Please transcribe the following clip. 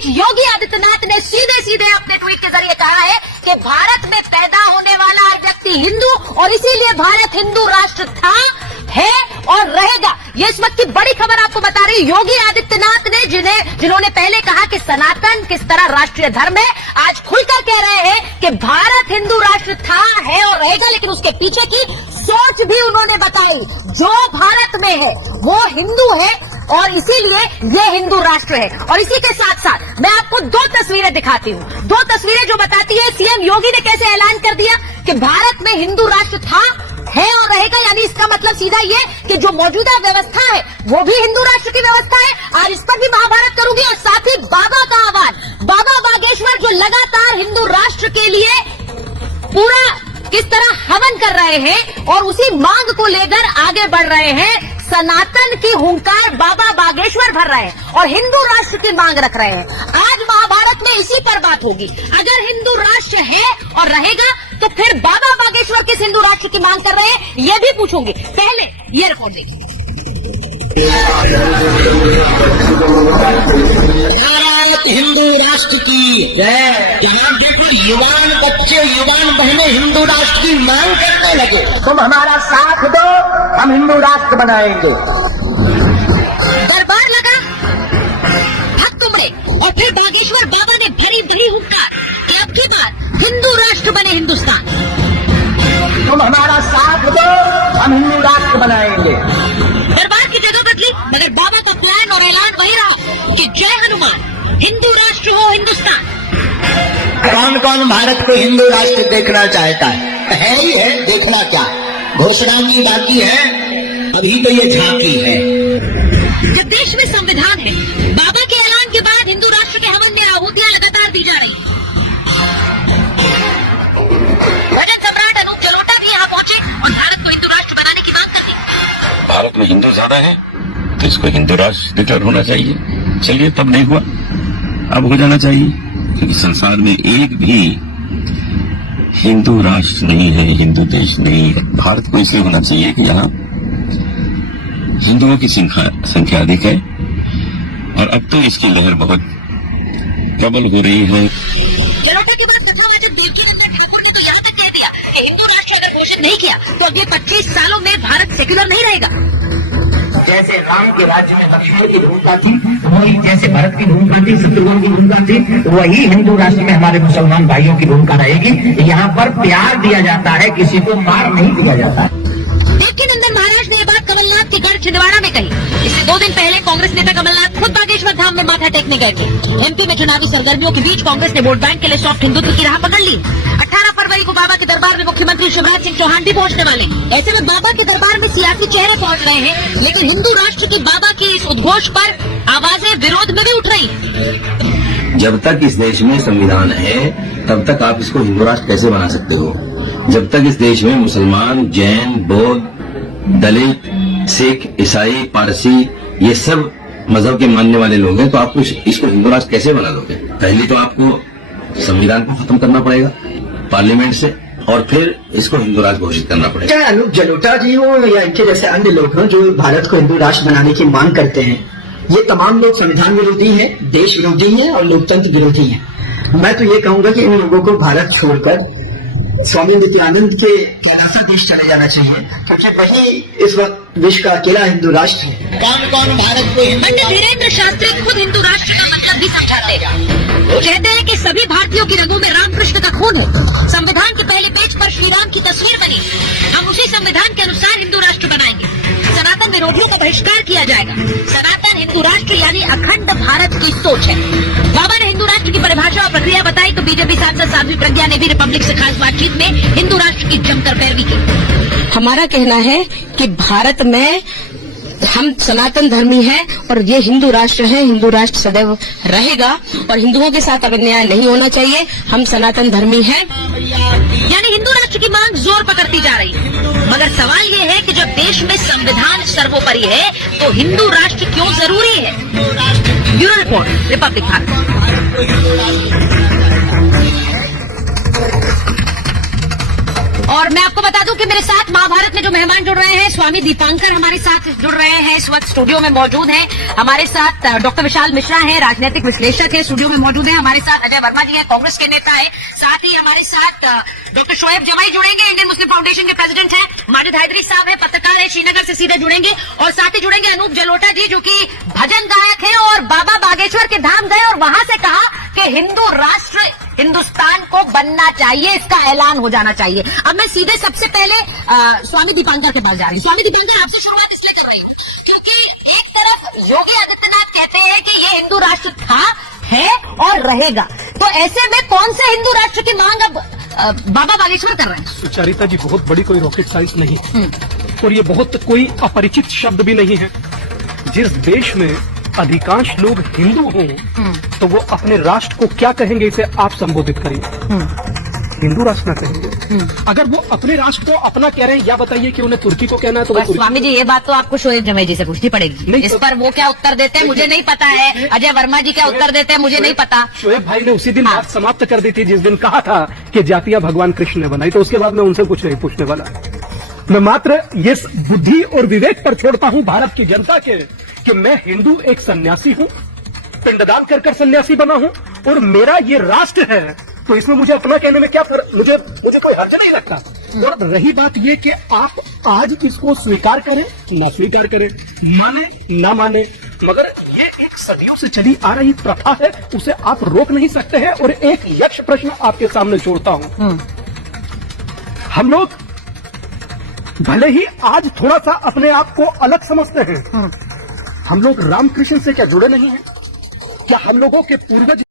बीच योगी आदित्यनाथ ने सीधे सीधे अपने ट्वीट के जरिए कहा है कि भारत में पैदा होने वाला हर व्यक्ति हिंदू और इसीलिए भारत हिंदू राष्ट्र था, है और रहेगा। ये इस वक्त की बड़ी खबर आपको बता रही योगी आदित्यनाथ ने, जिन्होंने पहले कहा कि सनातन किस तरह राष्ट्रीय धर्म है, आज खुलकर कह रहे हैं कि भारत हिंदू राष्ट्र था, है और रहेगा। लेकिन उसके पीछे की सोच भी उन्होंने बताई। जो भारत में है वो हिंदू है और इसीलिए ये हिंदू राष्ट्र है। और इसी के साथ साथ मैं आपको दो तस्वीरें दिखाती हूँ, दो तस्वीरें जो बताती है सीएम योगी ने कैसे ऐलान कर दिया कि भारत में हिंदू राष्ट्र था, है और रहेगा। यानी इसका मतलब सीधा ये कि जो मौजूदा व्यवस्था है वो भी हिंदू राष्ट्र की व्यवस्था है। आज इस पर भी महाभारत करूंगी और साथ ही बाबा का आह्वान, बाबा बागेश्वर जो लगातार हिंदू राष्ट्र के लिए पूरा किस तरह हवन कर रहे हैं और उसी मांग को लेकर आगे बढ़ रहे हैं। सनातन की हुंकार बाबा बागेश्वर भर रहे हैं और हिंदू राष्ट्र की मांग रख रहे हैं। आज महाभारत में इसी पर बात होगी। अगर हिंदू राष्ट्र है और रहेगा तो फिर बाबा बागेश्वर किस हिंदू राष्ट्र की मांग कर रहे हैं ये भी पूछूंगी। पहले ये रिपोर्ट देखिए। भारत हिंदू राष्ट्र की जय। यहाँ बिल्कुल युवान बच्चे, युवान बहनें हिंदू राष्ट्र की मांग करने लगे। तुम हमारा साथ दो, हम हिंदू राष्ट्र बनाएंगे। दरबार लगा, भक्त उमड़े और फिर बागेश्वर बाबा ने भरी भरी हुंकार कि अब की बार हिंदू राष्ट्र बने हिंदुस्तान। तुम हमारा साथ दो, हम हिंदू राष्ट्र बनाएंगे। दरबार की जगह बदली मगर बाबा का प्लान और ऐलान वही रहा कि जय हनुमान, हिंदू राष्ट्र हो हिंदुस्तान। कौन कौन भारत को हिंदू राष्ट्र देखना चाहता है ही है, देखना क्या घोषणा की बाकी है, अभी तो ये झांकी है। जब देश में संविधान है, बाबा के ऐलान के बाद हिंदू राष्ट्र के हवन में आहुतियां लगातार दी जा रही हैं। भजन सम्राट अनूप जलोटा भी यहाँ पहुंचे और भारत को हिंदू राष्ट्र बनाने की मांग करती। भारत में हिंदू ज्यादा है तो इसको हिंदू राष्ट्र डिक्लेयर होना चाहिए। चलिए तब नहीं हुआ, अब हो जाना चाहिए, क्योंकि संसार में एक भी हिंदू राष्ट्र नहीं है, हिंदू देश नहीं है। भारत को इसलिए होना चाहिए कि यहाँ हिंदुओं की संख्या अधिक है और अब तो इसकी लहर बहुत प्रबल हो रही है। जलोटा की बात सुनो, जब देवकीनंदन ठाकुर ने तो यहाँ तक कह दिया कि हिंदू राष्ट्र अगर घोषित नहीं किया तो अगले 25 सालों में भारत सेक्युलर नहीं रहेगा। जैसे राम के राज्य में लक्ष्मण की भूमिका थी, वही जैसे भरत की भूमिका थी, शत्रुघ्न की भूमिका थी, वही हिंदू राष्ट्र में हमारे मुसलमान भाइयों की भूमिका रहेगी। यहाँ पर प्यार दिया जाता है, किसी को मार नहीं दिया जाता है। देवकीनंदन महाराज ने यह बात कमलनाथ के गढ़ छिंदवाड़ा में कही। इससे 2 दिन पहले कांग्रेस नेता कमलनाथ खुद बागेश्वर धाम में माथा टेकने गए थे। एमपी में चुनावी सरगर्मियों के बीच कांग्रेस ने वोट बैंक के लिए सॉफ्ट हिंदुत्व की राह पकड़ ली। 18 फरवरी को बाबा के दरबार में मुख्यमंत्री शिवराज सिंह चौहान भी पहुंचने वाले। ऐसे में बाबा के दरबार में सियासी चेहरे पहुंच रहे हैं, लेकिन हिंदू राष्ट्र की बाबा के इस उद्घोष पर आवाजें विरोध में भी उठ रही। जब तक इस देश में संविधान है तब तक आप इसको हिंदू राष्ट्र कैसे बना सकते हो? जब तक इस देश में मुसलमान, जैन, बौद्ध, दलित, सिख, ईसाई, पारसी ये सब मजहब के मानने वाले लोग हैं, तो आप इसको हिंदू राष्ट्र कैसे बना लोगे? पहले तो आपको संविधान को खत्म करना पड़ेगा पार्लियामेंट से और फिर इसको हिंदू राष्ट्र घोषित करना पड़ेगा। चाहे अनूप जलोटा जी हो या इनके जैसे अन्य लोग हों जो भारत को हिंदू राष्ट्र बनाने की मांग करते हैं, ये तमाम लोग संविधान विरोधी हैं, देश विरोधी हैं और लोकतंत्र विरोधी हैं। मैं तो ये कहूंगा कि इन लोगों को भारत छोड़कर स्वामी विवेकानंद के कैलासा देश चले जाना चाहिए, क्योंकि वही इस वक्त विश्व का अकेला हिंदू राष्ट्र है। कौन कौन भारत को पंडित धीरेन्द्र शास्त्री खुद हिंदू राष्ट्र का मतलब भी समझाते हैं। वो कहते हैं कि सभी भारतीयों की रगों में रामकृष्ण का खून है। संविधान के पहले पेज पर श्री राम की तस्वीर बनी, हम उसी संविधान के अनुसार हिंदू राष्ट्र बनाएंगे। सनातन विरोधियों का बहिष्कार किया जाएगा। सनातन हिंदू राष्ट्र यानी अखंड भारत की सोच है। बाबा ने हिंदू राष्ट्र की परिभाषा और प्रक्रिया बताई तो बीजेपी सांसद साध्वी प्रज्ञा ने भी रिपब्लिक से खास बातचीत में हिंदू राष्ट्र की जमकर पैरवी की। हमारा कहना है कि भारत में हम सनातन धर्मी हैं और ये हिंदू राष्ट्र है, हिंदू राष्ट्र सदैव रहेगा और हिंदुओं के साथ अब अन्याय नहीं होना चाहिए। हम सनातन धर्मी हैं। यानी हिंदू राष्ट्र की मांग जोर पकड़ती जा रही है, मगर सवाल ये है कि जब देश में संविधान सर्वोपरि है तो हिंदू राष्ट्र क्यों जरूरी है? Bureau report, Republic Bharat. और मैं आपको बता दूं कि मेरे साथ महाभारत में जो मेहमान जुड़ रहे हैं, स्वामी दीपांकर हमारे साथ जुड़ रहे हैं, इस वक्त स्टूडियो में मौजूद हैं। हमारे साथ डॉक्टर विशाल मिश्रा हैं, राजनीतिक विश्लेषक हैं, स्टूडियो में मौजूद हैं। हमारे साथ अजय वर्मा जी हैं, कांग्रेस के नेता हैं। साथ ही हमारे साथ डॉक्टर शोएब जमाई जुड़ेंगे, इंडियन मुस्लिम फाउंडेशन के प्रेसिडेंट हैं। माजिद हैदरी साहब हैं, पत्रकार हैं, श्रीनगर से सीधे जुड़ेंगे। और साथ ही जुड़ेंगे अनूप जलोटा जी, जो कि भजन गायक हैं और बाबा बागेश्वर के धाम गए और वहां से कहा कि हिंदू राष्ट्र हिंदुस्तान को बनना चाहिए, इसका ऐलान हो जाना चाहिए। अब मैं सीधे सबसे पहले स्वामी दीपांकर के पास जा रही हूँ। स्वामी दीपांकर, आपसे शुरुआत इसलिए कर रही हूँ क्योंकि एक तरफ योगी आदित्यनाथ कहते हैं कि ये हिंदू राष्ट्र था, है और रहेगा, तो ऐसे में कौन से हिंदू राष्ट्र की मांग अब बाबा बागेश्वर कर रहे हैं? सुचरिता जी, बहुत बड़ी कोई रॉकेट साइंस नहीं है और ये बहुत कोई अपरिचित शब्द भी नहीं है। जिस देश में अधिकांश लोग हिंदू हों तो वो अपने राष्ट्र को क्या कहेंगे, इसे आप संबोधित करिए। हिंदू राष्ट्र ना कहेंगे। अगर वो अपने राष्ट्र को अपना कह रहे हैं, या बताइए कि उन्हें तुर्की को कहना है तो वो तुर्की। स्वामी जी, ये बात तो आपको शोएब जमाई जी से पूछनी पड़ेगी। नहीं, इस पर वो क्या उत्तर देते हैं मुझे नहीं पता है। अजय वर्मा जी क्या उत्तर देते हैं मुझे नहीं पता। शोएब भाई ने उसी दिन बात समाप्त कर दी थी जिस दिन कहा था कि जातियां भगवान कृष्ण ने बनाई, तो उसके बाद मैं उनसे कुछ नहीं पूछने वाला। मैं मात्र ये बुद्धि और विवेक पर छोड़ता हूं भारत की जनता के कि मैं हिंदू एक सन्यासी हूं, पिंडदान कर सन्यासी बना हूं और मेरा ये राष्ट्र है, तो इसमें मुझे अपना कहने में क्या फर्क, मुझे कोई हर्ज नहीं लगता। और रही बात ये कि आप आज इसको स्वीकार करें ना स्वीकार करें, माने ना माने, मगर ये एक सदियों से चली आ रही प्रथा है, उसे आप रोक नहीं सकते हैं। और एक यक्ष प्रश्न आपके सामने छोड़ता हूं। हम लोग भले ही आज थोड़ा सा अपने आप को अलग समझते हैं, हम लोग रामकृष्ण से क्या जुड़े नहीं हैं? क्या हम लोगों के पूर्वज